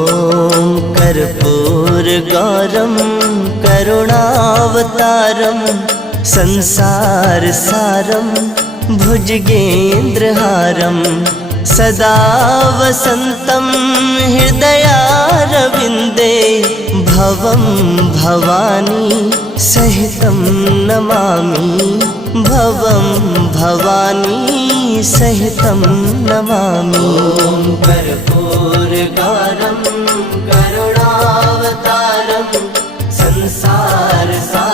ॐ कर्पूरगौरं करुणावतारं संसारसारं भुजगेन्द्रहारं सदा वसन्तं हृदयारविन्दे भवं भवानी सहितं नमामि भवं भवानी सहितं नमामि। कर्पूरगौरं करुणावतारं संसारसारं